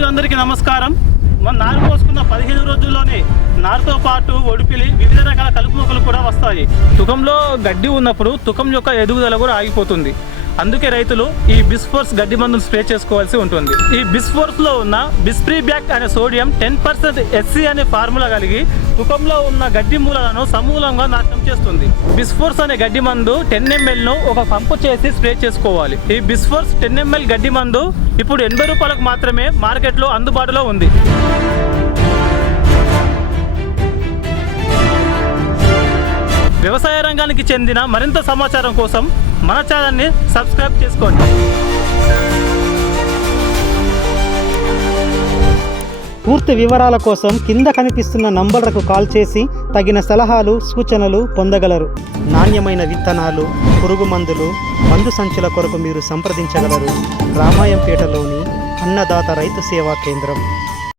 నమస్కారం. మన నారు పోసుకున్న పదిహేను రోజుల్లోనే నారుతో పాటు ఒడిపిలి వివిధ రకాల కలుపు మొక్కలు కూడా వస్తాయి. తుకంలో గడ్డి ఉన్నప్పుడు తుకం యొక్క ఎదుగుదల కూడా ఆగిపోతుంది. అందుకే రైతులు ఈ బిస్ఫోర్స్ గడ్డి మందును స్ప్రే చేసుకోవాల్సి ఉంటుంది. ఈ బిస్ఫోర్స్లో ఉన్న బిస్ప్రీ బ్యాక్ అనే సోడియం టెన్ పర్సెంట్ ఎస్సీ అనే ఫార్ములా కలిగి తుకంలో ఉన్న గడ్డి మూలాలను సమూలంగా నాశనం చేస్తుంది. బిస్ఫోర్స్ అనే గడ్డి మందు టెన్ ఎంఎల్ను ఒక పంపు చేసి స్ప్రే చేసుకోవాలి. ఈ బిస్ఫోర్స్ టెన్ ఎంఎల్ గడ్డి మందు ఇప్పుడు ఎనభై రూపాయలకు మాత్రమే మార్కెట్లో అందుబాటులో ఉంది. వ్యవసాయ రంగానికి చెందిన మరింత సమాచారం కోసం మన ఛానల్ని సబ్స్క్రైబ్ చేసుకోండి. పూర్తి వివరాల కోసం కింద కనిపిస్తున్న నంబర్లకు కాల్ చేసి తగిన సలహాలు సూచనలు పొందగలరు. నాణ్యమైన విత్తనాలు పురుగు మందులు మందు సంచుల కొరకు మీరు సంప్రదించగలరు. రామాయంపేటలోని అన్నదాత రైతు సేవా కేంద్రం.